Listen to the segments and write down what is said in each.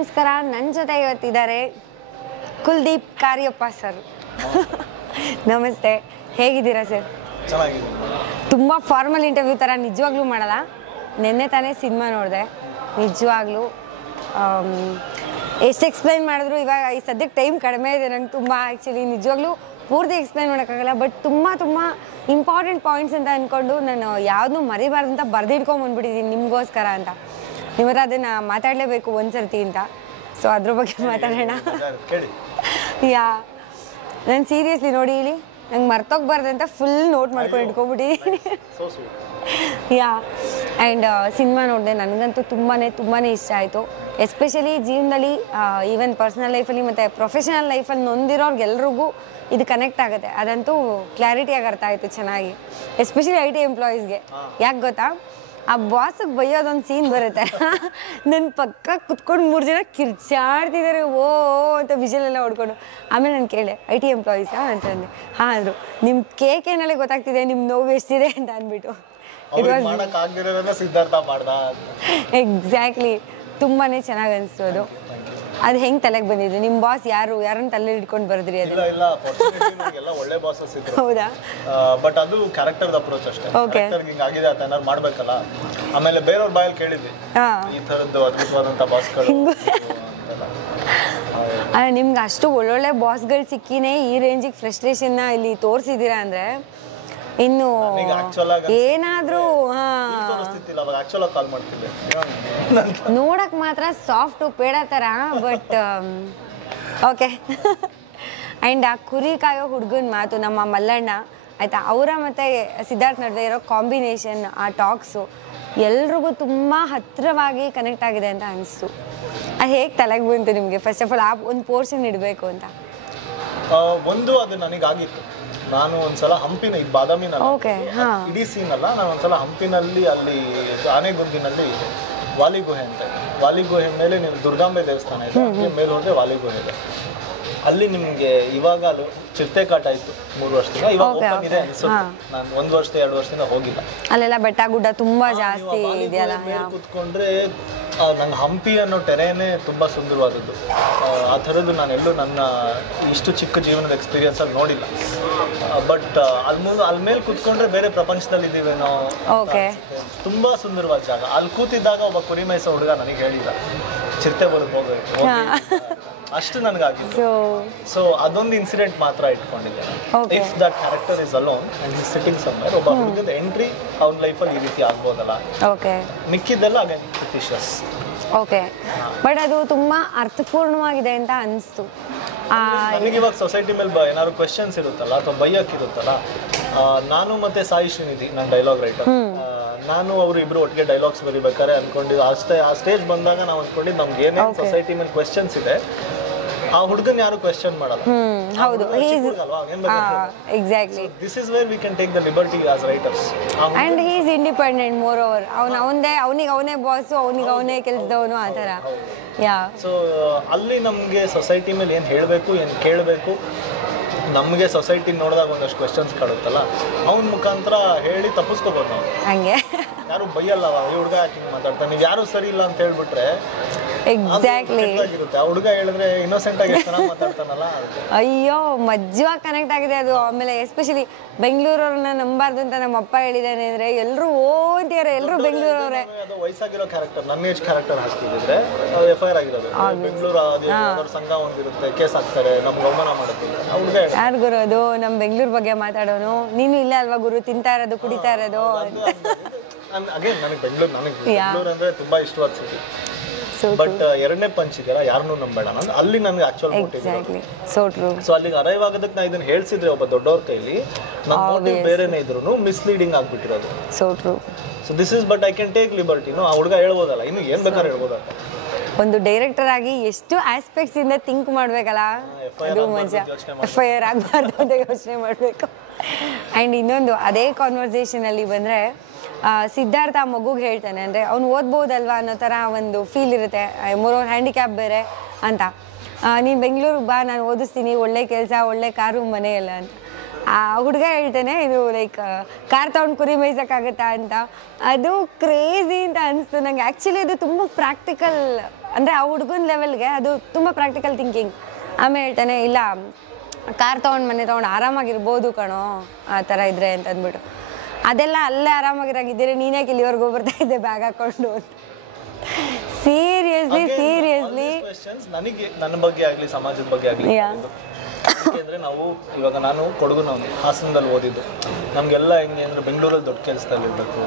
ನಮಸ್ಕಾರ. ನನ್ನ ಜೊತೆ ಇವತ್ತಿದ್ದಾರೆ ಕುಲ್ದೀಪ್ ಕಾರ್ಯಪ್ಪ ಸರ್. ನಮಸ್ತೆ, ಹೇಗಿದ್ದೀರಾ ಸರ್? ತುಂಬ ಫಾರ್ಮಲ್ ಇಂಟರ್ವ್ಯೂ ಥರ ನಿಜವಾಗ್ಲೂ ಮಾಡಲ್ಲ. ನೆನ್ನೆ ತಾನೇ ಸಿನಿಮಾ ನೋಡಿದೆ. ನಿಜವಾಗ್ಲೂ ಎಷ್ಟು ಎಕ್ಸ್ಪ್ಲೈನ್ ಮಾಡಿದ್ರು ಇವಾಗ ಈ ಸದ್ಯಕ್ಕೆ ಟೈಮ್ ಕಡಿಮೆ ಇದೆ. ನಂಗೆ ತುಂಬ ಆ್ಯಕ್ಚುಲಿ ನಿಜವಾಗ್ಲೂ ಪೂರ್ತಿ ಎಕ್ಸ್ಪ್ಲೈನ್ ಮಾಡೋಕ್ಕಾಗಲ್ಲ. ಬಟ್ ತುಂಬ ಇಂಪಾರ್ಟೆಂಟ್ ಪಾಯಿಂಟ್ಸ್ ಅಂತ ಅಂದ್ಕೊಂಡು ನಾನು ಯಾವುದನ್ನೂ ಮರಿಬಾರ್ದು ಅಂತ ಬರೆದಿಟ್ಕೊಂಬಂದ್ಬಿಟ್ಟಿದ್ದೀನಿ ನಿಮಗೋಸ್ಕರ ಅಂತ. ನಿಮ್ಮ ಹತ್ರ ಅದನ್ನು ಮಾತಾಡಲೇಬೇಕು ಒಂದು ಸರ್ತಿ ಅಂತ. ಸೊ ಅದ್ರ ಬಗ್ಗೆ ಮಾತಾಡೋಣ. ಯಾ, ನಾನು ಸೀರಿಯಸ್ಲಿ ನೋಡಿ ಇಲ್ಲಿ ನಂಗೆ ಮರ್ತೋಗ್ಬಾರ್ದಂತ ಫುಲ್ ನೋಟ್ ಮಾಡ್ಕೊಂಡು ಇಟ್ಕೊಂಡ್ಬಿಟ್ಟಿದ್ದೀನಿ. ಯಾ, ಆ್ಯಂಡ್ ಸಿನಿಮಾ ನೋಡಿದೆ. ನನಗಂತೂ ತುಂಬಾ ಇಷ್ಟ ಆಯಿತು. ಎಸ್ಪೆಷಲಿ ಜೀವನದಲ್ಲಿ ಈವನ್ ಪರ್ಸ್ನಲ್ ಲೈಫಲ್ಲಿ ಮತ್ತು ಪ್ರೊಫೆಷನಲ್ ಲೈಫಲ್ಲಿ ನೊಂದಿರೋರ್ಗೆಲ್ರಿಗೂ ಇದು ಕನೆಕ್ಟ್ ಆಗುತ್ತೆ. ಅದಂತೂ ಕ್ಲಾರಿಟಿಯಾಗಿ ಅರ್ಥ ಆಯಿತು ಚೆನ್ನಾಗಿ. Especially IT ಎಂಪ್ಲಾಯೀಸ್ಗೆ. ಯಾಕೆ ಗೊತ್ತಾ, ಆ ಬಾಸಿಗೆ ಬೈಯೋದೊಂದು ಸೀನ್ ಬರುತ್ತೆ. ನನ್ನ ಪಕ್ಕ ಕುತ್ಕೊಂಡು 3 ಜನ ಕಿರ್ಚಾಡ್ತಿದ್ದಾರೆ ಓ ಅಂತ ವಿಷಲೆಲ್ಲ ಹೊಡ್ಕೊಂಡು. ಆಮೇಲೆ ನಾನು ಕೇಳಿದೆ IT ಎಂಪ್ಲಾಯೀಸಾ ಅಂತಂದೆ. ಹಾಂ ಅಂದರು. ನಿಮ್ಮ ಕೇಕೇನಲ್ಲೇ ಗೊತ್ತಾಗ್ತಿದೆ ನಿಮ್ಮ ನೋವು ಎಷ್ಟಿದೆ ಅಂತ ಅಂದ್ಬಿಟ್ಟು. ಎಕ್ಸಾಕ್ಟ್ಲಿ, ತುಂಬಾ ಚೆನ್ನಾಗಿ ಅನಿಸ್ತು ಅದು. ಅದು ಹೆಂಗೆ ತಲೆಗೆ ಬಂದಿದೆ? ನಿಮ್ಮ ಬಾಸ್ ಯಾರನ್ನ ತಲೆ ಇಟ್ಕೊಂಡು ಬರೆದ್ರಿ? ಅದು ಒಳ್ಳೆ ಬಾಸಸ್ ಇದ್ರು. ಹೌದಾ? ಬಟ್ ಅದು ಕ್ಯಾರೆಕ್ಟರ್ ಅಪ್ರೋಚ್ ಅಷ್ಟೇ. ಹಿಂಗ್ ಆಗಿದೆ ಅಂತ ಏನಾದ್ರು ಮಾಡ್ಬೇಕಲ್ಲ. ಆಮೇಲೆ ಬೇರೆಯವ್ರ ಬಾಯಲ್ಲಿ ಕೇಳಿದ್ವಿ ಈ ಥರದ್ದು ಅದ್ಭುತವಾದಂಥ ಬಾಸ್ಗಳು. ನಿಮ್ಗೆ ಅಷ್ಟು ಒಳ್ಳೊಳ್ಳೆ ಬಾಸ್ಗಳು ಸಿಕ್ಕಿನೇ ಈ ರೇಂಜಿಗೆ ಫ್ರಸ್ಟ್ರೇಷನ್ನ ಇಲ್ಲಿ ತೋರಿಸಿದ್ದೀರಾ ಅಂದರೆ ಇನ್ನು ಏನಾದರೂ ನೋಡಕ್ ಮಾತ್ರ ಸಾಫ್ಟು ಪೇಡ ಥರ. But okay. ಆ್ಯಂಡ್ ಆ ಕುರಿ ಕಾಯೋ ಹುಡುಗನ ಮಾತು ನಮ್ಮ ಮಲ್ಲಣ್ಣ ಆಯಿತಾ, ಅವರ ಮತ್ತು ಸಿದ್ಧಾರ್ಥ್ ನಡುವೆ ಇರೋ ಕಾಂಬಿನೇಷನ್, ಆ ಟಾಕ್ಸು ಎಲ್ರಿಗೂ ತುಂಬ ಹತ್ತಿರವಾಗಿ ಕನೆಕ್ಟ್ ಆಗಿದೆ ಅಂತ ಅನಿಸ್ತು. ಅದು ಹೇಗೆ ತಲೆಗೆ ಬಂತು ನಿಮಗೆ? ಫಸ್ಟ್ ಆಫ್ ಆಲ್ ಆ ಒಂದು ಪೋರ್ಷನ್ ಇಡಬೇಕು ಅಂತ. ಒಂದು ಅದು ನನಗಾಗಿತ್ತು. ನಾನು ಒಂದ್ಸಲ ಹಂಪಿನ ಬಾದಾಮಿನಲ್ಲಿ ಇಡೀ ಸೀನ್ ಅಲ್ಲ, ನಾನು ಒಂದ್ಸಲ ಹಂಪಿನಲ್ಲಿ ಅಲ್ಲಿ ಆನೆಗುಂದಿನಲ್ಲಿ ವಾಲಿಗುಹೆ ಅಂತ, ವಾಲಿಗುಹೆ ಮೇಲೆ ನೀವು ದುರ್ಗಾಂಬೆ ದೇವಸ್ಥಾನ ಇದೆ, ಮೇಲೆ ಹೋದ್ರೆ ವಾಲಿಗುಹೆ ಇದೆ. ಅಲ್ಲಿ ನಿಮ್ಗೆ ಇವಾಗ ಅದು ಚಿರತೆ ಕಾಟ ಆಯ್ತು 3 ವರ್ಷದಿಂದ. ಇವಾಗ ಓಪನ್ ಇದೆ ಅನ್ಸುತ್ತೆ. ನಾನು 1 ವರ್ಷ 2 ವರ್ಷದಿಂದ ಹೋಗಿಲ್ಲ. ಅಲ್ಲೆಲ್ಲ ಬೆಟ್ಟ ಗುಡ್ಡ ತುಂಬಾ ಜಾಸ್ತಿ ಇದೆಯಲ್ಲ. ಕೂತ್ಕೊಂಡ್ರೆ ನಂಗೆ ಹಂಪಿ ಅನ್ನೋ ಟೆರೇನೇ ತುಂಬ ಸುಂದರವಾದದ್ದು. ಆ ಥರದ್ದು ನಾನು ಎಲ್ಲೂ ನನ್ನ ಇಷ್ಟು ಚಿಕ್ಕ ಜೀವನದ ಎಕ್ಸ್ಪೀರಿಯನ್ಸಲ್ಲಿ ನೋಡಿಲ್ಲ. ಬಟ್ ಅಲ್ಲಿ ಮೇಲೆ ಕೂತ್ಕೊಂಡ್ರೆ ಬೇರೆ ಪ್ರಪಂಚದಲ್ಲಿ ಇದ್ದೀವಿ ನಾವು. ತುಂಬ ಸುಂದರವಾದ ಜಾಗ. ಅಲ್ಲಿ ಕೂತಿದ್ದಾಗ ಒಬ್ಬ ಕುರಿ ಮೇಯಿಸೋ ಹುಡುಗ ನನಗೆ ಹೇಳಿದ ಚಿರತೆ ಬರೋದು ಹೋಗಬೇಕು ಅಷ್ಟು ನನಗಾಗಿತ್ತು. ಸೊ ಅದೊಂದು ಇನ್ಸಿಡೆಂಟ್ ಮಾತ್ರ ಇಟ್ಕೊಂಡಿದ್ದೆ. If that character is alone and he sitting somewhere, ಒಬ್ಬ ಹುಡುಗದ ಎಂಟ್ರಿ ಅವನ ಲೈಫಲ್ಲಿ ಈ ರೀತಿ ಆಗ್ಬೋದಲ್ಲ. ಮಿಕ್ಕಿದ್ದೆಲ್ಲ ಅಗೇನ್ ಫಿಟಿಷಸ್. ಓಕೆ, ಬಟ್ ಅದು ತುಂಬ ಅರ್ಥಪೂರ್ಣವಾಗಿದೆ ಅಂತ ಅನಿಸ್ತು ನನಗೆ. ಇವಾಗ ಸೊಸೈಟಿ ಮೇಲೆ ಏನಾದ್ರು ಕ್ವೆಶನ್ಸ್ ಇರುತ್ತಲ್ಲ ಅಥವಾ ಬೈಯಕ್ಕಿರುತ್ತಲ್ಲ, ನಾನು ಮತ್ತೆ ಸಾಯಿ ಶ್ರೀನಿಧಿ ನನ್ನ ಡೈಲಾಗ್ ರೈಟರ್, ನಾನು ಅವರು ಇಬ್ರು ಒಟ್ಟಿಗೆ ಡೈಲಾಗ್ಸ್ ಬರಿಬೇಕಾದ್ರೆ ಅನ್ಕೊಂಡಿದ್ದು ಆ ಸ್ಟೇಜ್ ಬಂದಾಗ ನಾವು ಅನ್ಕೊಂಡಿದ್ದು ನಮ್ಗೆ ಏನೇನು ಸೊಸೈಟಿ ಮೇಲೆ ಕ್ವೆಶನ್ಸ್ ಇದೆ ಆ ಹುಡುಗನ್ ಯಾರು ಕ್ವೆಶ್ಚನ್ ಮಾಡಲ್ಲ. ಹೌದು, exactly. This is where we can take the liberty as writers. And he is independent. More over ಅವನಿಗೆ ಅವನೇ ಬಾಸು, ಅವನೇ ಕೆಲಸದವನು, ಆ ಥರ. ಯಾ, ಸೊ ಅಲ್ಲಿ ನಮಗೆ ಸೊಸೈಟಿ ಮೇಲೆ ಏನು ಹೇಳಬೇಕು ಏನು ಕೇಳಬೇಕು, ನಮಗೆ ಸೊಸೈಟಿ ನೋಡಿದಾಗ ಒಂದಷ್ಟು ಕ್ವೆಶನ್ಸ್ ಕಾಡುತ್ತಲ್ಲ, ಅವನ ಮುಖಾಂತರ ಹೇಳಿ ತಪ್ಪಿಸ್ಕೋಬೋದು ನಾವು. ಹಂಗೆ ಯಾರು ಬೈಯಲ್ಲ, ಈ ಹುಡುಗ ಯಾಕೆ ಹಿಂಗೆ ಮಾತಾಡ್ತಾನೆ, ನೀವು ಯಾರು ಸರಿ ಇಲ್ಲ ಅಂತ ಹೇಳ್ಬಿಟ್ರೆ ಎಕ್ಸಾಕ್ಟ್ಲಿ ಆಗಿರುತ್ತೆ. ಆ ಹುಡುಗ ಹೇಳಿದ್ರೆ ಇನ್ನೋಸೆಂಟ್ ಆಗಿ ಚೆನ್ನಾಗಿ ಮಾತಾಡ್ತಾನಲ್ಲ. ಅಯ್ಯೋ, ಮಜ್ಜವಾಗಿ ಕನೆಕ್ಟ್ ಆಗಿದೆ ಅದು. ಆಮೇಲೆ ಎಸ್ಪೆಷಲಿ ಬೆಂಗಳೂರವ್ರನ್ನ ನಂಬಾರ್ದು ಅಂತ ನಮ್ಮ ಅಪ್ಪ ಹೇಳಿದಾನೆ ಅಂದರೆ ಎಲ್ಲರೂ ಓದ್ತಿದ್ದಾರೆ, ಎಲ್ಲರೂ ಬೆಂಗಳೂರವ್ರೆ. ಅದು ವಯಸ್ಸಾಗಿರೋ ಕ್ಯಾರೆಕ್ಟರ್, ನನ್ನ ಏಜ್ ಕ್ಯಾರೆಕ್ಟರ್ ಹಾಕಿದ್ರೆ FIR ಆಗಿರೋದು. ಬೆಂಗಳೂರು ಸಂಘ ಒಂದಿರುತ್ತೆ, ಕೇಸ್ ಹಾಕ್ತಾರೆ, ನಮ್ಗೆ ಅವಮಾನ ಮಾಡುತ್ತೆ. ಹುಡುಗ ಯಾರು ಗುರು ಅದು ನಮ್ಮ ಬೆಂಗಳೂರು ಬಗ್ಗೆ ಮಾತಾಡೋನು? ನೀನು ಇಲ್ಲ ಅಲ್ವಾ ಗುರು, ತಿಂತಾ ಇರೋದು ಕುಡಿತಾ ಇರೋದು. ನನಗೆ ಬೆಂಗಳೂರು ಅಂದ್ರೆ ತುಂಬಾ ಇಷ್ಟವಾದ ಸಿಟಿ. ಬಟ್ ಎರಡನೇ ಪಂಚ್ ಇದೆಯಲ್ಲ, ಯಾರನ್ನೂ ನಂಬೇಡ, ಅಲ್ಲಿ ನನಗೆ ಆಕ್ಚುಲ್ ಮೋಟಿವ್. ಸೊ ಅಲ್ಲಿಗೆ ಅರೈವ್ ಆಗೋದಕ್ಕೆ ನಾ ಇದನ್ನ ಹೇಳ್ಸಿದ್ರೆ ಒಬ್ಬ ದೊಡ್ಡವ್ರ ಕೈಲಿ ನನ್ನ ಮೋಟಿವ್ ಬೇರೆನೇ ಇದ್ರು ಮಿಸ್ಲೀಡಿಂಗ್ ಆಗ್ಬಿಟ್ಟಿರೋದು. So this is but I can take liberty. ಆ ಹುಡುಗ ಹೇಳ್ಬೋದಲ್ಲ, ಇನ್ನು ಏನ್ ಬೇಕಾದ್ರೆ ಹೇಳ್ಬೋದಲ್ಲ. ಒಂದು ಡೈರೆಕ್ಟರ್ ಆಗಿ ಎಷ್ಟು ಆಸ್ಪೆಕ್ಟ್ಸ್ ಇಂದ ಥಿಂಕ್ ಮಾಡ್ಬೇಕಲ್ಲ, ಅದು ಮಜಾ. FIR ಆಗಬಾರ್ದು ಅಂತ ಯೋಚನೆ ಮಾಡಬೇಕು. ಆ್ಯಂಡ್ ಇನ್ನೊಂದು ಅದೇ ಕಾನ್ವರ್ಸೇಷನ್ ಅಲ್ಲಿ ಬಂದರೆ ಸಿದ್ಧಾರ್ಥ ಆ ಮಗುಗೆ ಹೇಳ್ತಾನೆ, ಅಂದರೆ ಅವ್ನು ಓದ್ಬೋದಲ್ವಾ ಅನ್ನೋ ಥರ ಒಂದು ಫೀಲ್ ಇರುತ್ತೆ. ಮೋರೋರ್ ಹ್ಯಾಂಡಿಕ್ಯಾಪ್ ಬೇರೆ ಅಂತ. ನೀನು ಬೆಂಗಳೂರಿಗೆ ಬಾ, ನಾನು ಓದಿಸ್ತೀನಿ, ಒಳ್ಳೆ ಕೆಲಸ, ಒಳ್ಳೆ ಕಾರು, ಮನೆ ಎಲ್ಲ ಅಂತ. ಆ ಹುಡುಗ ಹೇಳ್ತಾನೆ ಇದು ಲೈಕ್ ಕಾರ್ ತಗೊಂಡು ಕುರಿ ಮೇಯ್ಸೋಕ್ಕಾಗತ್ತಾ ಅಂತ. ಅದು ಕ್ರೇಜಿ ಅಂತ ಅನಿಸ್ತು ನಂಗೆ. ಆ್ಯಕ್ಚುಲಿ ಅದು ತುಂಬ ಪ್ರಾಕ್ಟಿಕಲ್ ಅಂದರೆ ಆ ಹುಡುಗನ ಲೆವೆಲ್ಗೆ ಅದು ತುಂಬ ಪ್ರಾಕ್ಟಿಕಲ್ ಥಿಂಕಿಂಗ್. ಆಮೇಲೆ ಹೇಳ್ತಾನೆ, ಇಲ್ಲ ಕಾರ್ ತೊಗೊಂಡು ಮನೆ ತೊಗೊಂಡು ಆರಾಮಾಗಿರ್ಬೋದು ಕಣೋ ಆ ಥರ ಇದ್ರೆ ಅಂತ ಅಂದ್ಬಿಟ್ಟು. ಅದೆಲ್ಲ ಅಲ್ಲೇ ಆರಾಮಾಗಿರಾಗಿದ್ದೀರಿ, ನೀನೇ ಇಲ್ಲಿವರೆಗೂ ಬರ್ತಾ ಇದ್ದೆ ಬ್ಯಾಗ್ ಹಾಕ್ಕೊಂಡು. ಸೀರಿಯಸ್ಲಿ ನನಗೆ ನನ್ನ ಬಗ್ಗೆ ಆಗಲಿ ಸಮಾಜದ ಬಗ್ಗೆ ಆಗಲಿ, ಯಾಕೆಂದರೆ ನಾವು ಇವಾಗ ನಾನು ಕೊಡಗುನವನು, ಹಾಸನದಲ್ಲಿ ಓದಿದ್ದು. ನಮಗೆಲ್ಲ ಹೆಂಗೆ ಅಂದರೆ ಬೆಂಗಳೂರಲ್ಲಿ ದೊಡ್ಡ ಕೆಲಸದಲ್ಲಿ ಇರಬೇಕು,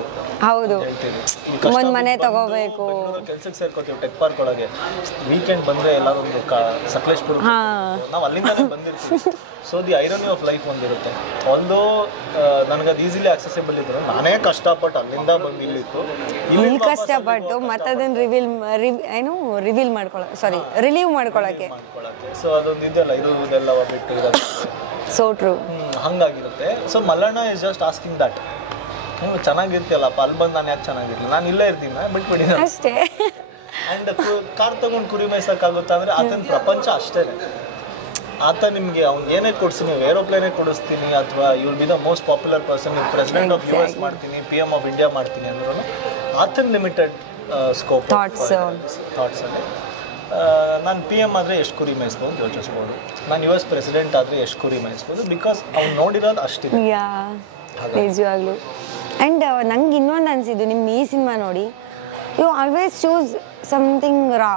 ಹೌದು, ಒಂದು ಮನೆ ತಗೋಬೇಕು, ಕೆಲ್ಸಕ್ಕೆ ಸೇರ್ಕೋತೀವಿ ಟೆಕ್ ಪಾರ್ಕ್ ಒಳಗೆ. ವೀಕೆಂಡ್ ಬಂದರೆ ಎಲ್ಲರೂ ಒಂದು ಸಕಲೇಶ್ಪುರ, ನಾವು ಅಲ್ಲಿಂದಾನೇ ಬಂದಿರ್ತೀವಿ. So the irony of life ಒಂದಿರುತ್ತೆ. ಆಲ್ದೋ ನನಗದು ಈಸಿಲಿ ಆಕ್ಸೆಸಿಬಲ್ ಇದ್ರು, ನಾನೇ ಕಷ್ಟಪಟ್ಟು ಅಲ್ಲಿಂದ ಬಂದು ಇಲ್ಲಿತ್ತು, ಇಲ್ಲಿ ಕಷ್ಟಪಟ್ಟು ಮತ್ತೆ ಅದನ್ನು ರಿವೀಲ್ ಮಾಡ್ಕೊಳ್ಳೋಕ್ಕೆ. ಸೊ ಅದೊಂದು ಇದೆಲ್ಲ ಇದೆಲ್ಲ ಬಿಟ್ಟು ಇರೋದು ಸೋ ಟ್ರೂ, ಹಂಗಾಗಿರುತ್ತೆ. So Mallanna is just asking that, ನೀವು ಚೆನ್ನಾಗಿರ್ತೀಯಲ್ಲಪ್ಪ, ಅಲ್ಲಿ ಬಂದು ನಾನು ಯಾಕೆ ಚೆನ್ನಾಗಿರ್ಲಿಲ್ಲ, ನಾನು ಇಲ್ಲೇ ಇರ್ತೀನಿ ಬಿಟ್ಬಿಡಿ ಅಷ್ಟೇ. ಆ್ಯಂಡ್ ಕಾರ್ ತಗೊಂಡು ಕುರಿ ಮೇಯ್ಸೋಕ್ಕಾಗುತ್ತಾ ಅಂದರೆ ಆತನ ಪ್ರಪಂಚ ಅಷ್ಟೇ. ಆತ ನಿಮಗೆ ಅವ್ನು ಏನೇ ಕೊಡಿಸ್ತೀನಿ, ನೀವು ಏರೋಪ್ಲೇನೇ ಕೊಡಿಸ್ತೀನಿ, ಅಥವಾ you will be the most popular person, ನೀವು ಪ್ರೆಸಿಡೆಂಟ್ ಆಫ್ US ಮಾಡ್ತೀನಿ, PM ಆಫ್ ಇಂಡಿಯಾ ಮಾಡ್ತೀನಿ ಅಂದ್ರೂ ಆತನ ಲಿಮಿಟೆಡ್ ಸ್ಕೋಪ್ ಥಾಟ್ಸಲ್ಲಿ ನಾನು PM ಆದರೆ ಎಷ್ಟು ಕುರಿ ಮೇಯಿಸ್ಬೋದು ಯೋಚಿಸ್ಬೋದು, ನಾನು US ಪ್ರೆಸಿಡೆಂಟ್ ಆದರೆ ಎಷ್ಟು ಕುರಿ ಮೇಯಿಸ್ಬೋದು, ಬಿಕಾಸ್ ಅವ್ನು ನೋಡಿರೋದು ಅಷ್ಟಿದೆ ನಿಜವಾಗ್ಲೂ. ಆ್ಯಂಡ್ ನಂಗೆ ಇನ್ನೊಂದು ಅನಿಸಿದ್ದು, ನಿಮ್ಮ ಈ ಸಿನಿಮಾ ನೋಡಿ, ಯು ಆಲ್ವೇಸ್ ಚೂಸ್ ಸಮಥಿಂಗ್ ರಾ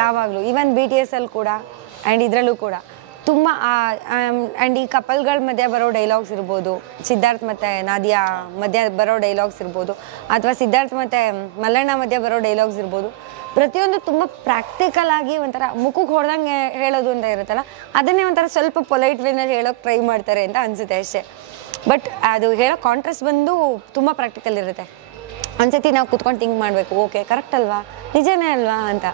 ಯಾವಾಗಲೂ. ಈವನ್ BTS ಅಲ್ಲಿ ಕೂಡ ಆ್ಯಂಡ್ ಇದರಲ್ಲೂ ಕೂಡ ತುಂಬ ಆ್ಯಂಡ್ ಈ ಕಪಲ್ಗಳ ಮಧ್ಯೆ ಬರೋ ಡೈಲಾಗ್ಸ್ ಇರ್ಬೋದು, ಸಿದ್ಧಾರ್ಥ್ ಮತ್ತು ನಾದಿಯಾ ಮಧ್ಯೆ ಬರೋ ಡೈಲಾಗ್ಸ್ ಇರ್ಬೋದು, ಅಥವಾ ಸಿದ್ಧಾರ್ಥ್ ಮತ್ತು ಮಲ್ಲಣ್ಣ ಮಧ್ಯೆ ಬರೋ ಡೈಲಾಗ್ಸ್ ಇರ್ಬೋದು, ಪ್ರತಿಯೊಂದು ತುಂಬ ಪ್ರಾಕ್ಟಿಕಲ್ ಆಗಿ ಒಂಥರ ಮುಖಕ್ಕೆ ಹೊಡೆದಂಗೆ ಹೇಳೋದು ಅಂತ ಇರುತ್ತಲ್ಲ, ಅದನ್ನೇ ಒಂಥರ ಸ್ವಲ್ಪ ಪೊಲೈಟ್ ವೇನಲ್ಲಿ ಹೇಳೋಕ್ಕೆ ಟ್ರೈ ಮಾಡ್ತಾರೆ ಅಂತ ಅನಿಸುತ್ತೆ ಅಷ್ಟೇ. ಬಟ್ ಅದು ಹೇಳೋ ಕಾಂಟ್ರಾಸ್ಟ್ ಬಂದು ತುಂಬ ಪ್ರಾಕ್ಟಿಕಲ್ ಇರುತ್ತೆ. ಒಂದ್ಸತಿ ನಾವು ಕುತ್ಕೊಂಡು ಥಿಂಕ್ ಮಾಡಬೇಕು, ಓಕೆ ಕರೆಕ್ಟ್ ಅಲ್ವಾ, ನಿಜನೇ ಅಲ್ವಾ ಅಂತ.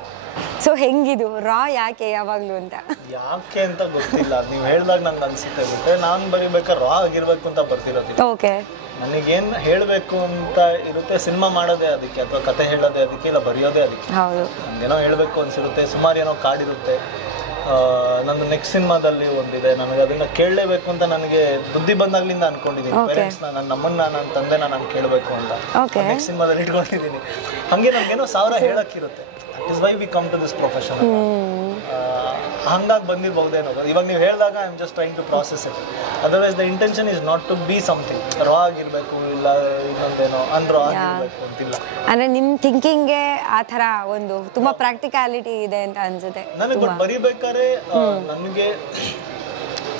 ಸೊ ಹೆಂಗಿದು ರಾ ಯಾಕೆ ಯಾವಾಗಲೂ ಅಂತ ಯಾಕೆ ಅಂತ ಗೊತ್ತಿಲ್ಲ, ನೀವು ಹೇಳಿದಾಗ ನಂಗೆ ಅನಿಸುತ್ತೆ. ಬಿಟ್ಟರೆ ನಾನು ಬರೀಬೇಕಾದ್ರೆ ರಾ ಆಗಿರ್ಬೇಕು ಅಂತ ಬರ್ತಿರೋದಿಲ್ಲ. ಓಕೆ, ನನಗೇನು ಹೇಳಬೇಕು ಅಂತ ಇರುತ್ತೆ, ಸಿನಿಮಾ ಮಾಡೋದೇ ಅದಕ್ಕೆ, ಅಥವಾ ಕತೆ ಹೇಳೋದೇ ಅದಕ್ಕೆ, ಇಲ್ಲ ಬರೆಯೋದೇ ಅದಕ್ಕೆ. ಹೌದು, ನನಗೇನೋ ಹೇಳಬೇಕು ಅನಿಸಿರುತ್ತೆ, ಸುಮಾರು ಏನೋ ಕಾಡಿರುತ್ತೆ. ನನ್ನ ನೆಕ್ಸ್ಟ್ ಸಿನಿಮಾದಲ್ಲಿ ಒಂದಿದೆ, ನನಗೆ ಅದನ್ನ ಕೇಳಲೇಬೇಕು ಅಂತ ನನಗೆ ಬುದ್ಧಿ ಬಂದಾಗ್ಲಿಂದ ಅನ್ಕೊಂಡಿದ್ದೀನಿ. ಪೇರೆಂಟ್ಸ್ನ, ನನ್ನ ನಮ್ಮನ್ನ, ನನ್ನ ತಂದೆನ ನಾನು ಕೇಳಬೇಕು ಅಂತ ನೆಕ್ಸ್ಟ್ ಸಿನಿಮಾದಲ್ಲಿ ಇಟ್ಕೊಂಡಿದ್ದೀನಿ. ಹಾಗೆ ನಮಗೇನೋ 1000 ಹೇಳಕ್ಕಿರುತ್ತೆ. That is why we come to this profession. ಹಂಗಾಗಿ ಬಂದಿರಬಹುದೇನೋ. ಇವಾಗ ನೀವು ಹೇಳಿದಾಗ I am just trying to process it. Otherwise the intention is not to be something raw ಆಗಿರಬೇಕು, ಇಲ್ಲ ಇನ್ನೊಂದೇನೋ ಅನ್ರಾ ಆಗಿರಬೇಕು ಅಂತಿಲ್ಲ. ಅಂದ್ರೆ ನಿಮ್ಮ ಥಿಂಕಿಂಗ್ಗೆ ಆ ಥರ ಒಂದು ತುಂಬಾ ಪ್ರಾಕ್ಟಿಕಾಲಿಟಿ ಇದೆ ಅಂತ ಅನ್ಸುತ್ತೆ ನನಗೆ. ಬರಿಬೇಕಾದ್ರೆ ನನಗೆ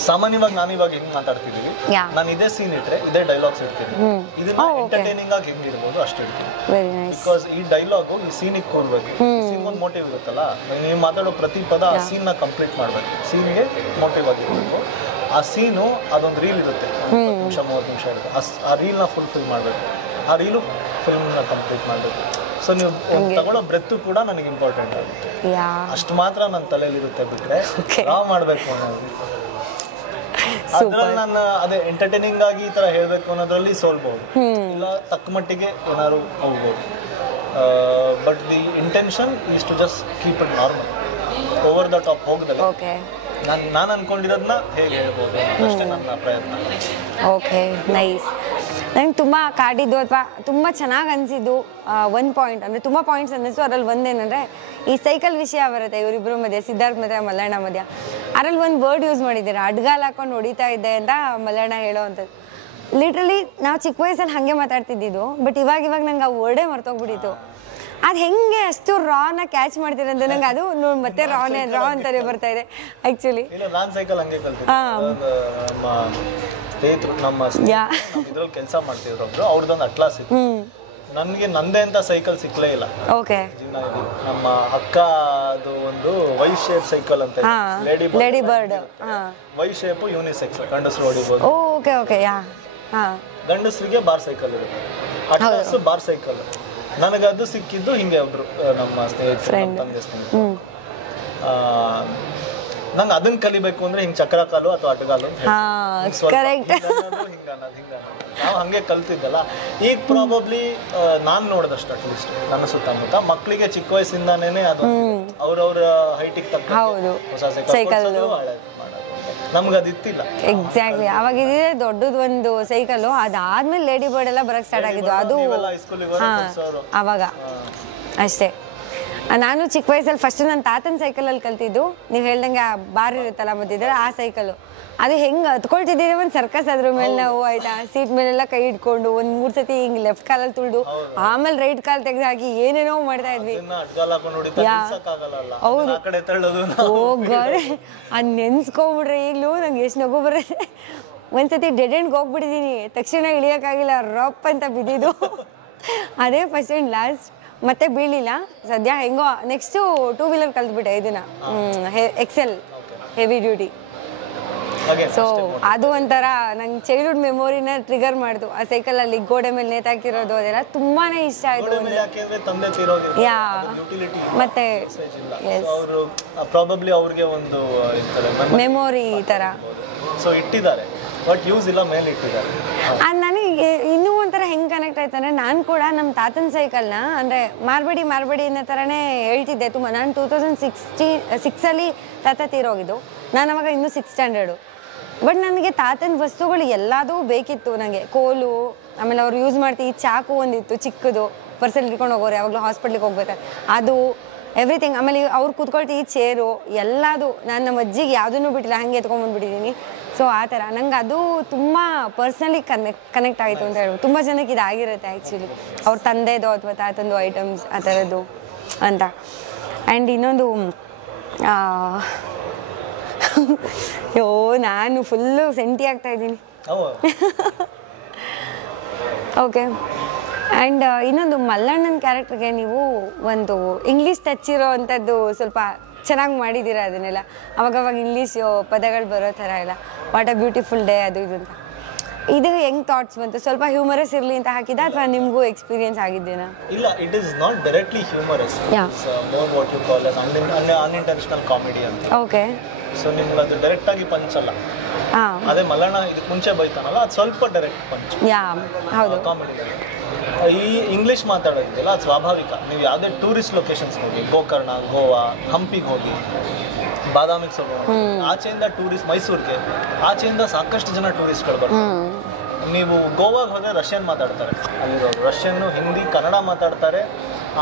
ಸಾಮಾನ್ಯವಾಗಿ ನಾನು ಇವಾಗ ಹೆಂಗ್ ಮಾತಾಡ್ತಿದ್ದೀವಿ, ನಾನು ಇದೇ ಸೀನ್ ಇಟ್ರೆ ಇದೇ ಡೈಲಾಗ್ಸ್ ಇಡ್ತೀನಿ. ಇದನ್ನ ಎಂಟರ್ಟೈನಿಂಗ್ ಆಗಿ ಹೆಂಗಿರ್ಬೋದು ಅಷ್ಟು ಇಡ್ತೀನಿ. ಬಿಕಾಸ್ ಈ ಡೈಲಾಗು ಈ ಸೀನಿಗೆ ಕೊಡ್ಬೇಕು. ಸೀನ್ ಒಂದು ಮೋಟಿವ್ ಇರುತ್ತಲ್ಲ, ನೀವು ಮಾತಾಡೋ ಪ್ರತಿ ಪದ ಆ ಸೀನ್ನ ಕಂಪ್ಲೀಟ್ ಮಾಡಬೇಕು. ಸೀನ್ಗೆ ಮೋಟಿವ್ ಆಗಿರ್ಬೇಕು. ಆ ಸೀನು ಅದೊಂದು ರೀಲ್ ಇರುತ್ತೆ, 20 ನಿಮಿಷ 30 ನಿಮಿಷ ಇರುತ್ತೆ. ಆ ರೀಲ್ನ ಫುಲ್ಫಿಲ್ ಮಾಡಬೇಕು. ಆ ರೀಲು ಫಿಲ್ಮ್ನ ಕಂಪ್ಲೀಟ್ ಮಾಡಬೇಕು. ಸೊ ನೀವು ತಗೊಳ್ಳೋ ಬ್ರೆತ್ತು ಕೂಡ ನನಗೆ ಇಂಪಾರ್ಟೆಂಟ್ ಆಗುತ್ತೆ. ಅಷ್ಟು ಮಾತ್ರ ನನ್ನ ತಲೆಯಲ್ಲಿರುತ್ತೆ. ಬಿಟ್ಟರೆ ರಾ ಮಾಡಬೇಕು ಅನ್ನೋದು ಅದ್ರಲ್ಲಿ ನಾನು ಅದೇ ಎಂಟರ್ಟೈನಿಂಗ್ ಆಗಿ ಈ ತರ ಹೇಳ್ಬೇಕು ಅನ್ನೋದ್ರಲ್ಲಿ ಸೋಲ್ಬಹುದು, ಇಲ್ಲ ತಕ್ಕ ಮಟ್ಟಿಗೆ ಏನಾದ್ರು ಹೋಗ್ಬೋದು. But the intention is to just keep it normal, over the top ಹೋಗದಲ್ಲ. ನಾನು ಅನ್ಕೊಂಡಿರೋದನ್ನ ಹೇಗೆ ಹೇಳ್ಬೋದು ಅಷ್ಟೇ ನನ್ನ ಪ್ರಯತ್ನ. Okay, nice. ನಂಗೆ ತುಂಬ ಕಾಡಿದ್ದು ಅಥವಾ ತುಂಬ ಚೆನ್ನಾಗಿ ಅನಿಸಿದ್ದು ಒಂದು ಪಾಯಿಂಟ್, ಅಂದರೆ ತುಂಬ ಪಾಯಿಂಟ್ಸ್ ಅನ್ನಿಸ್ತು. ಅದರಲ್ಲಿ ಒಂದೇನಂದರೆ ಈ ಸೈಕಲ್ ವಿಷಯ ಬರುತ್ತೆ ಇವರಿಬ್ಬರ ಮಧ್ಯೆ, ಸಿದ್ಧಾರ್ಥ್ ಮತ್ತು ಮಲ್ಲಣ್ಣ ಮಧ್ಯ. ಅದರಲ್ಲಿ ಒಂದು ವರ್ಡ್ ಯೂಸ್ ಮಾಡಿದ್ದೀರಾ, ಅಡ್ಗಾಲ್ ಹಾಕೊಂಡು ಹೊಡಿತಾ ಇದ್ದೆ ಅಂತ ಮಲ್ಲಣ್ಣ ಹೇಳೋ ಅಂಥದ್ದು. ಲಿಟ್ರಲಿ ನಾವು ಚಿಕ್ಕ ವಯಸ್ಸಲ್ಲಿ ಹಾಗೆ ಮಾತಾಡ್ತಿದ್ದಿದ್ದು, ಬಟ್ ಇವಾಗ ನಂಗೆ ಆ ವರ್ಡೇ ಮರ್ತೋಗ್ಬಿಟ್ಟಿತ್ತು. ಅದು ಹೆಂಗೆ ಅಷ್ಟು ರಾನ ಕ್ಯಾಚ್ ಮಾಡ್ತೀರ ಅಂತ ನಂಗೆ ಅದು ಮತ್ತೆ ರಾ ಅಂತಾನೆ ಬರ್ತಾ ಇದೆ ಆ್ಯಕ್ಚುಲಿ. ನಾನು ಸೈಕಲ್ ಹಂಗೆ ಕಲ್ತಿದ್ದೆ. ಸ್ನೇಹಿತರು ನಮ್ಮ ಇದ್ರಲ್ಲಿ ಕೆಲಸ ಮಾಡ್ತಿದ್ರು ಒಬ್ರು, ಅವ್ರದ್ದೊಂದು ಅಟ್ಲಾಸ್ ಇತ್ತು. ನನಗೆ ನಂದೇ ಅಂತ ಸೈಕಲ್ ಸಿಕ್ಕಲೇ ಇಲ್ಲ ಜೀವನದಲ್ಲಿ. ನಮ್ಮ ಅಕ್ಕ ಅದು ಒಂದು ವೈ ಶೇಪ್ ಸೈಕಲ್ ಅಂತ, lady bird Y shape, unisex, ಗಂಡಸರು ಹೊಡಿಬೋದು. ಗಂಡಸರಿಗೆ ಬಾರ್ ಸೈಕಲ್ ಇರುತ್ತೆ, ಅಟ್ಲಾಸ್ ಬಾರ್ ಸೈಕಲ್. ನನಗದು ಸಿಕ್ಕಿದ್ದು ಹಿಂಗೆ ಒಬ್ರು ನಮ್ಮ ಸ್ನೇಹಿತರು, ತಂದೆ ಸ್ನೇಹಿತರು. ನಂಗೆ ಅದನ್ನ ಕಲಿಬೇಕು ಅಂದ್ರೆ ಹಿಂಗ್ ಚಕ್ರ ಕಾಲು ಅಥವಾ ಅಡ್ಗಾಲು ನಾವು ಹಂಗೆ ಕಲ್ತಿದ್ದಲ್ಲ. ಈಗ ಪ್ರಾಬಬ್ಲಿ ನಾನ್ ನೋಡಿದಷ್ಟು ಅಟ್ಲೀಸ್ಟ್ ನನ್ನ ಸುತ್ತಮುತ್ತ ಮಕ್ಕಳಿಗೆ ಚಿಕ್ಕ ವಯಸ್ಸಿಂದಾನೇ ಅದು ಅವ್ರವ್ರ ಹೈಟಿಗೆ ತಕ್ಕ ಹೊಸ ಸೈಕಲ್ ನಮ್ಗೆ ಅದಿತ್ತಿಲ್ಲ. ಎಕ್ಸಾಕ್ಟ್ಲಿ, ಅವಾಗ ಇದಿದೆ ದೊಡ್ಡದು ಒಂದು ಸೈಕಲ್, ಅದಾದ್ಮೇಲೆ ಲೇಡಿ ಬರ್ಡ್ ಎಲ್ಲ ಬರಕ್ ಸ್ಟಾರ್ಟ್ ಆಗಿದ್ದು. ಅದು ಅವಾಗ ಅಷ್ಟೇ. ನಾನು ಚಿಕ್ಕ ವಯಸ್ಸಲ್ಲಿ ಫಸ್ಟ್ ನನ್ನ ತಾತನ ಸೈಕಲಲ್ಲಿ ಕಲ್ತಿದ್ದು. ನೀವು ಹೇಳ್ದಂಗೆ ಬಾರ್ ಇರುತ್ತಲ್ಲ ಮಧ್ಯದಲ್ಲಿ ಆ ಸೈಕಲು, ಅದು ಹೆಂಗೆ ಹತ್ಕೊಳ್ತಿದ್ದೀವಿ ಒಂದು ಸರ್ಕಸ್ ಅದ್ರ ಮೇಲೆ ನಾವು ಆಯ್ತಾ, ಸೀಟ್ ಮೇಲೆಲ್ಲ ಕೈ ಇಟ್ಕೊಂಡು ಒಂದು 3 ಸತಿ ಹಿಂಗೆ ಲೆಫ್ಟ್ ಕಾಲಲ್ಲಿ ತುಳಿದು ಆಮೇಲೆ ರೈಟ್ ಕಾಲ್ ತೆಗೆದು ಹಾಕಿ ಏನೇನೋ ಮಾಡ್ತಾ ಇದ್ವಿ. ಹೌದು, ಹೋಗೋರೆ ಅದು ನೆನ್ಸ್ಕೊಬಿಡ್ರೆ ಈಗಲೂ ನಂಗೆ ಎಷ್ಟು ನಗು ಬರುತ್ತೆ. ಒಂದ್ಸತಿ ಡೆಡ್ ಎಂಡ್ಗೆ ಹೋಗ್ಬಿಟ್ಟಿದ್ದೀನಿ, ತಕ್ಷಣ ಇಳಿಯೋಕ್ಕಾಗಿಲ್ಲ, ರಪ್ ಅಂತ ಬಿದ್ದಿದ್ದು. ಅದೇ ಫಸ್ಟ್ ಆ್ಯಂಡ್ ಲಾಸ್ಟ್, ಮತ್ತೆ ಬೀಳಿಲ್ಲ ಸದ್ಯ. ಹೆಂಗೋ ನೆಕ್ಸ್ಟು 2 ವೀಲರ್ ಕಲ್ತ್ಬಿಟ್ಟೆ ಇದನ್ನ, ಎಕ್ಸೆಲ್ ಹೆವಿ ಡ್ಯೂಟಿ. ಸೊ ಅದು ಒಂಥರ ನಂಗೆ ಚೈಲ್ಡ್ಹುಡ್ ಮೆಮೊರಿನ ಟ್ರಿಗರ್ ಮಾಡ್ದು. ಆ ಸೈಕಲಲ್ಲಿ ಗೋಡೆ ಮೇಲೆ ನೇತಾಕಿರೋದು ಅದೆಲ್ಲ ತುಂಬಾನೇ ಇಷ್ಟ ಆಯಿತು. ಯಾ ಮತ್ತೆ ಮೆಮೊರಿ ಈ ಥರ ಸೊ ಇಟ್ಟಿದ್ದಾರೆ, ಬಟ್ ಯೂಸ್ ಇಲ್ಲ, ಮೇಲೆ ಇಟ್ಟಿದ್ದಾರೆ. ನನಗೆ ಇನ್ನೂ ಒಂಥರ ಹೆಂಗೆ ಕನೆಕ್ಟ್ ಆಯ್ತು ಅಂದರೆ, ನಾನು ಕೂಡ ನಮ್ಮ ತಾತನ ಸೈಕಲ್ನ ಅಂದರೆ ಮಾರಬೇಡಿ ಅನ್ನೋ ಥರನೇ ಹೇಳ್ತಿದ್ದೆ ತುಂಬ. ನಾನು 2006 ತಾತ ತೀರೋಗಿದ್ದು, ನಾನು ಅವಾಗ ಇನ್ನೂ 6th ಸ್ಟ್ಯಾಂಡರ್ಡು. ಬಟ್ ನನಗೆ ತಾತನ ವಸ್ತುಗಳು ಎಲ್ಲದೂ ಬೇಕಿತ್ತು ನನಗೆ. ಕೋಲು, ಆಮೇಲೆ ಅವ್ರು ಯೂಸ್ ಮಾಡ್ತೀವಿ ಚಾಕು ಒಂದಿತ್ತು ಚಿಕ್ಕದು, ಪರ್ಸಲ್ಲಿ ಇಟ್ಕೊಂಡು ಹೋಗೋರು ಯಾವಾಗಲೂ ಹಾಸ್ಪಿಟ್ಲಿಗೆ ಹೋಗ್ಬೇಕಾದ್ರೆ ಅದು, ಎವ್ರಿಥಿಂಗ್. ಆಮೇಲೆ ಅವ್ರು ಕೂತ್ಕೊಳ್ತೀವಿ ಚೇರು ಎಲ್ಲದು. ನಾನು ನಮ್ಮ ಅಜ್ಜಿಗೆ ಯಾವುದೂ ಬಿಟ್ಟಿಲ್ಲ, ಹಾಗೆ ಎತ್ಕೊಂಡ್ಬಂದ್ಬಿಟ್ಟಿದ್ದೀನಿ. ಸೊ ಆ ಥರ ನಂಗೆ ಅದು ತುಂಬ ಪರ್ಸ್ನಲಿ ಕನೆಕ್ಟ್ ಆಯಿತು ಅಂತ ಹೇಳ್ಬೋದು. ತುಂಬ ಜನಕ್ಕೆ ಇದಾಗಿರುತ್ತೆ ಆ್ಯಕ್ಚುಲಿ, ಅವ್ರ ತಂದೆದು ಅಥವಾ ತಾತಂದು ಐಟಮ್ಸ್ ಆ ಥರದ್ದು ಅಂತ. ಆ್ಯಂಡ್ ಇನ್ನೊಂದು ನಾನು ಫುಲ್ಲು ಸೆಂಟಿ ಆಗ್ತಾ ಇದ್ದೀನಿ. ಓಕೆ. ಆ್ಯಂಡ್ ಇನ್ನೊಂದು ಮಲ್ಲಣ್ಣನ ಕ್ಯಾರೆಕ್ಟರ್ಗೆ ನೀವು ಒಂದು ಇಂಗ್ಲೀಷ್ ಟಚ್ ಇರೋ ಅಂಥದ್ದು ಸ್ವಲ್ಪ ಚೆನ್ನಾಗಿ ಮಾಡಿದ್ದೀರಾ ಅದನ್ನೆಲ್ಲ. ಅವಾಗವಾಗ ಇಂಗ್ಲೀಷ್ ಪದಗಳು ಬರೋ ಥರ ಎಲ್ಲ, ವಾಟ್ ಅ ಬ್ಯೂಟಿಫುಲ್ ಡೇ ಅದು ಇದು ಅಂತ. ಇದು ಹೆಂಗ್ ಥಾಟ್ಸ್ ಬಂತು? ಸ್ವಲ್ಪ ಹ್ಯೂಮರಸ್ ಇರಲಿ ಅಂತ ಹಾಕಿದ ಅಥವಾ ನಿಮಗೂ ಎಕ್ಸ್ಪೀರಿಯನ್ಸ್ ಆಗಿದ್ದೇನಾ? ಇಲ್ಲ, it is not directly humorous, it's more what you call as unintentional comedy ಅಂತ. ಓಕೆ. ಸೊ ನಿಮ್ಗೆ ಅದು ಡೈರೆಕ್ಟ್ ಆಗಿ ಪಂಚ್ ಅಲ್ಲ. ಅದೇ ಮಲ್ಲಣ್ಣ ಇದಕ್ಕೆ ಮುಂಚೆ ಬೈತಾನಲ್ಲ, ಅದು ಸ್ವಲ್ಪ ಡೈರೆಕ್ಟ್ ಪಂಚ್. ಹೌದು, ಕಾಮಿಡಿ. ಈ ಇಂಗ್ಲೀಷ್ ಮಾತಾಡೋದಿಲ್ಲ, ಅದು ಸ್ವಾಭಾವಿಕ. ನೀವು ಯಾವುದೇ ಟೂರಿಸ್ಟ್ ಲೊಕೇಶನ್ಸ್ ಹೋಗಿ, ಗೋಕರ್ಣ, ಗೋವಾ, ಹಂಪಿಗೆ ಹೋಗಿ, ಬಾದಾಮಿಗೆ ಹೋಗೋಣ, ಆಚೆಯಿಂದ ಟೂರಿಸ್ಟ್, ಮೈಸೂರಿಗೆ ಆಚೆಯಿಂದ ಸಾಕಷ್ಟು ಜನ ಟೂರಿಸ್ಟ್ಗಳು ಬರ್ತಾರೆ. ನೀವು ಗೋವಾಗೆ ಹೋದರೆ ರಷ್ಯನ್ ಮಾತಾಡ್ತಾರೆ ಅಲ್ಲಿರೋರು, ರಷ್ಯನ್, ಹಿಂದಿ, ಕನ್ನಡ ಮಾತಾಡ್ತಾರೆ,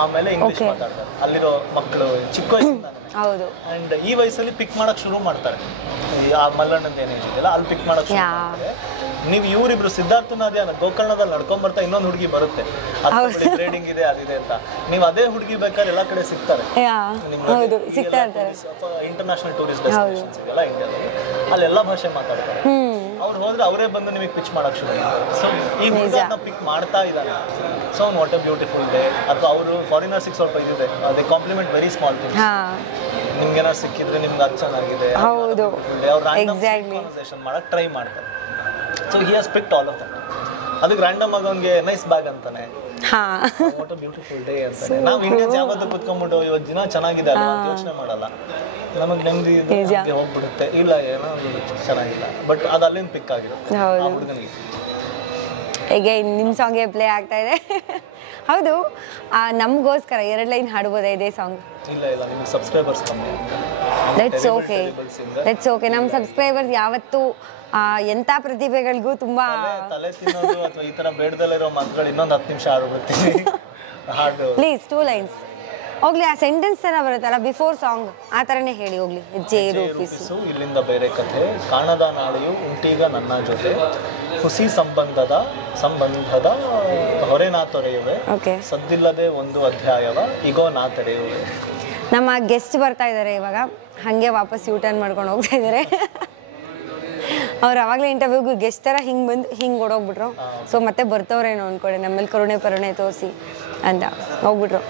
ಆಮೇಲೆ ಇಂಗ್ಲೀಷ್ ಮಾತಾಡ್ತಾರೆ ಅಲ್ಲಿರೋ ಮಕ್ಕಳು ಚಿಕ್ಕ ವಯಸ್ಸಿಂದ. ಹೌದು. ಆ್ಯಂಡ್ ಈ ವಯಸ್ಸಲ್ಲಿ ಪಿಕ್ ಮಾಡಕ್ಕೆ ಶುರು ಮಾಡ್ತಾರೆ. ಆ ಮಲ್ಲಣ್ಣದ ಏನಿದೆಯಲ್ಲ ಅಲ್ಲಿ ಪಿಕ್ ಮಾಡಕ್ಕೆ ಶುರು ಮಾಡ್ತಾರೆ. ನೀವು ಇವರಿಬ್ರು ಸಿದ್ಧಾರ್ಥನಾದ್ಯ ಗೋಕರ್ಣದಲ್ಲಿ ನಡ್ಕೊಂಡ್ಬರ್ತಾ ಇನ್ನೊಂದು ಹುಡುಗಿ ಬರುತ್ತೆ, ಟ್ರೇಡಿಂಗ್ ಇದೆ ಅದಿದೆ ಅಂತ. ನೀವು ಅದೇ ಹುಡುಗಿ ಬೇಕಾದ್ರೆ ಎಲ್ಲ ಕಡೆ ಸಿಗ್ತಾರೆ, ಇಂಟರ್ನ್ಯಾಷನಲ್ ಟೂರಿಸ್ಟ್ ಡೆಸ್ಟಿನೇಷನ್ಸ್ ಇದೆಯಲ್ಲ ಇಂಡಿಯಾದಲ್ಲಿ, ಅಲ್ಲೆಲ್ಲ ಭಾಷೆ ಮಾತಾಡ್ತಾರೆ. ಅವ್ರು ಹೋದ್ರೆ ಅವರೇ ಬಂದು ನಿಮಗೆ ಪಿಚ್ ಮಾಡಕ್ಕೆ ಶುರು ಮಾಡ್ತಾರೆ. ಸೊ ಈ ಹುಡುಗನ ಪಿಕ್ ಮಾಡ್ತಾ ಇದ್ದಾನೆ. So what A beautiful day, ಅಥವಾ ಅವರು ಫಾರಿನರ್ಸಿಗೆ ಸ್ವಲ್ಪ ಇದಿದೆ, ಅದೇ ಕಾಂಪ್ಲಿಮೆಂಟ್ ವೆರಿ ಸ್ಮಾಲ್ ಥಿಂಗ್ಸ್. ನಿಮ್ಗೆ ಏನಾದ್ರು ಸಿಕ್ಕಿದ್ರೆ ನಿಮ್ಗೆ ಅದು ಚೆನ್ನಾಗಿದೆ, ಅವ್ರು ಕಾನ್ವರ್ಸೇಷನ್ ಮಾಡಕ್ಕೆ ಟ್ರೈ ಮಾಡ್ತಾರೆ. So he has picked all of that. ಅದಕ್ಕೆ ರ್ಯಾಂಡಮ್ ಆಗಿ ಅವ್ನಿಗೆ ನೈಸ್ ಬ್ಯಾಗ್ ಅಂತಾನೆ, ವಾಟ್ ಅ ಬ್ಯೂಟಿಫುಲ್ ಡೇ ಅಂತಾನೆ. ನಾವು ಇಂಡಿಯನ್ಸ್ ಯಾವತ್ತೂ ಕುತ್ಕೊಂಡ್ಬಿಟ್ಟು ಇವತ್ತು ದಿನ ಚೆನ್ನಾಗಿದೆ ಅಲ್ಲ ಯೋಚನೆ ಮಾಡಲ್ಲ, ನಮಗೆ ನೆಮ್ಮದಿ ಹೋಗ್ಬಿಡುತ್ತೆ, ಇಲ್ಲ ಏನೋ ಚೆನ್ನಾಗಿಲ್ಲ, ಬಟ್ ಅದು ಅಲ್ಲಿಂದ ಪಿಕ್ ಆಗಿರುತ್ತೆ ಆ ಹುಡುಗನಿಗೆ. ಹೇಗೆ ನಿಮ್ಮ ಸಾಂಗ್ಗೆ ಪ್ಲೇ ಆಗ್ತಾ ಇದೆ. ಹೌದು, ನಮಗೋಸ್ಕರ 2 ಲೈನ್ ಹಾಡ್ಬೋದಾ ಇದೇ ಸಾಂಗ್? ಇಲ್ಲ ಇಲ್ಲ, ನಿಮ್ಗೆ ಸಬ್ಸ್ಕ್ರೈಬರ್ಸ್ ಕಮ್ಮಿ. That's okay. ನಮ್ಮ ಸಬ್ಸ್ಕ್ರೈಬರ್ಸ್ ಯಾವತ್ತೂ ಎಂಥ ಪ್ರತಿಭೆಗಳಿಗೂ ತುಂಬ ತಲೆ ತಿನ್ನೋದು ಅಥವಾ ಈ ಥರ ಬೇಡದಲ್ಲಿರೋ ಮಾತುಗಳು ಇನ್ನೊಂದು 10 ನಿಮಿಷ ಹಾಡ್ಬಿಡ್ತೀವಿ. ಹಾಡು ಪ್ಲೀಸ್ 2 ಲೈನ್ಸ್ ಹೋಗ್ಲಿ. ಆ ಸೆಂಟೆನ್ಸ್ ಥರ ಬರುತ್ತಲ್ಲ ಬಿಫೋರ್ ಸಾಂಗ್, ಆ ಥರನೇ ಹೇಳಿ ಹೋಗ್ಲಿ. ಹೆಜ್ಜೆ ರೂಪಿಸು, ಇಲ್ಲಿಂದ ಬೇರೆ ಕಥೆ, ಕಾಣದ ನಾಳೆಯು ಉಂಟೀಗ ನನ್ನ ಜೊತೆ, ಹುಸಿ ಸಂಬಂಧದ ಹೊರೆ ನಾ ತೊರೆಯುವೆ, ಸದ್ದಿಲ್ಲದೆ ಒಂದು ಅಧ್ಯಾಯವ ಈಗೋ ನಾ ತೆರೆಯುವೆ. ನಮ್ಮ ಗೆಸ್ಟ್ ಬರ್ತಾ ಇದ್ದಾರೆ ಇವಾಗ, ಹಾಗೆ ವಾಪಸ್ ಯೂಟರ್ನ್ ಮಾಡ್ಕೊಂಡು ಹೋಗ್ತಾ ಇದ್ದಾರೆ. ಅವ್ರು ಅವಾಗಲೇ ಇಂಟರ್ವ್ಯೂಗೂ ಗೆಸ್ಟ್ ಥರ ಹಿಂಗೆ ಬಂದು ಹಿಂಗೆ ಓಡೋಗ್ಬಿಟ್ರು. ಸೊ ಮತ್ತೆ ಬರ್ತವ್ರೇನೋ ಅಂದ್ಕೊಂಡೆ, ನಮ್ಮಲ್ಲಿ ಕರುಣೆ ತೋರಿಸಿ ಅಂತ ಹೋಗ್ಬಿಟ್ರು.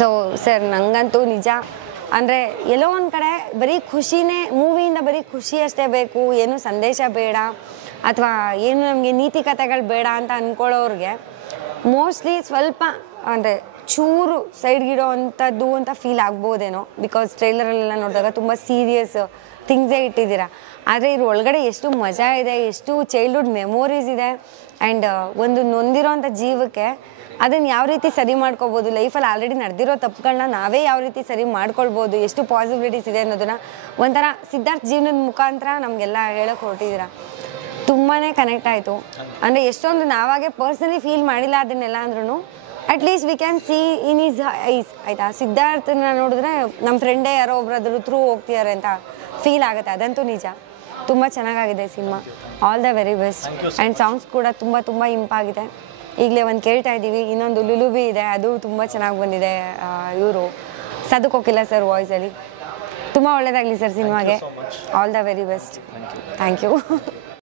ಸೊ ಸರ್, ನಂಗಂತೂ ನಿಜ ಅಂದರೆ ಎಲ್ಲೋ ಒಂದು ಕಡೆ ಬರೀ ಖುಷಿನೇ, ಮೂವಿಯಿಂದ ಬರೀ ಖುಷಿ ಅಷ್ಟೇ ಬೇಕು, ಏನು ಸಂದೇಶ ಬೇಡ ಅಥವಾ ಏನು ನಮಗೆ ನೀತಿ ಕಥೆಗಳು ಬೇಡ ಅಂತ ಅಂದ್ಕೊಳ್ಳೋರಿಗೆ ಮೋಸ್ಟ್ಲಿ ಸ್ವಲ್ಪ ಅಂದರೆ ಚೂರು ಸೈಡ್ಗಿಡೋ ಅಂಥದ್ದು ಅಂತ ಫೀಲ್ ಆಗ್ಬೋದೇನೋ. ಬಿಕಾಸ್ ಟ್ರೈಲರಲ್ಲೆಲ್ಲ ನೋಡಿದಾಗ ತುಂಬ ಸೀರಿಯಸ್ ಥಿಂಗ್ಸೇ ಇಟ್ಟಿದ್ದೀರಾ. ಆದರೆ ಇದ್ರ ಒಳಗಡೆ ಎಷ್ಟು ಮಜಾ ಇದೆ, ಎಷ್ಟು ಚೈಲ್ಡ್ಹುಡ್ ಮೆಮೊರೀಸ್ ಇದೆ. ಆ್ಯಂಡ್ ಒಂದು ನೊಂದಿರೋಂಥ ಜೀವಕ್ಕೆ ಅದನ್ನು ಯಾವ ರೀತಿ ಸರಿ ಮಾಡ್ಕೋಬೋದು, ಲೈಫಲ್ಲಿ ಆಲ್ರೆಡಿ ನಡೆದಿರೋ ತಪ್ಪುಗಳನ್ನ ನಾವೇ ಯಾವ ರೀತಿ ಸರಿ ಮಾಡ್ಕೊಳ್ಬೋದು, ಎಷ್ಟು ಪಾಸಿಬಿಲಿಟೀಸ್ ಇದೆ ಅನ್ನೋದನ್ನ ಒಂಥರ ಸಿದ್ಧಾರ್ಥ್ ಜೀವನದ ಮುಖಾಂತರ ನಮಗೆಲ್ಲ ಹೇಳೋಕೆ ಹೊರಟಿದ್ದೀರಾ. ತುಂಬಾ ಕನೆಕ್ಟ್ ಆಯಿತು. ಅಂದರೆ ಎಷ್ಟೊಂದು ನಾವಾಗೆ ಪರ್ಸ್ನಲಿ ಫೀಲ್ ಮಾಡಿಲ್ಲ ಅದನ್ನೆಲ್ಲ ಅಂದ್ರೂ at least we can see in is ice ಆಯಿತಾ. ಸಿದ್ಧಾರ್ಥನ ನೋಡಿದ್ರೆ ನಮ್ಮ ಫ್ರೆಂಡೇ ಯಾರೋ ಒಬ್ಬರಾದ್ರು ಥ್ರೂ ಹೋಗ್ತಿದ್ದಾರೆ ಅಂತ ಫೀಲ್ ಆಗುತ್ತೆ, ಅದಂತೂ ನಿಜ. ತುಂಬ ಚೆನ್ನಾಗಾಗಿದೆ cinema. All the very best. And songs ಕೂಡ ತುಂಬ ತುಂಬ ಇಂಪಾಗಿದೆ. ಈಗಲೇ ಒಂದು ಕೇಳ್ತಾ ಇದ್ದೀವಿ, ಇನ್ನೊಂದು ಲುಲುಬಿ ಇದೆ, ಅದು ತುಂಬ ಚೆನ್ನಾಗಿ ಬಂದಿದೆ. ಇವರು ಸದು ಕೋಕಿಲ ಸರ್ ವಾಯ್ಸಲ್ಲಿ. ತುಂಬ ಒಳ್ಳೆಯದಾಗಲಿ ಸರ್ ಸಿನಿಮಾಗೆ. All the very best. Thank you.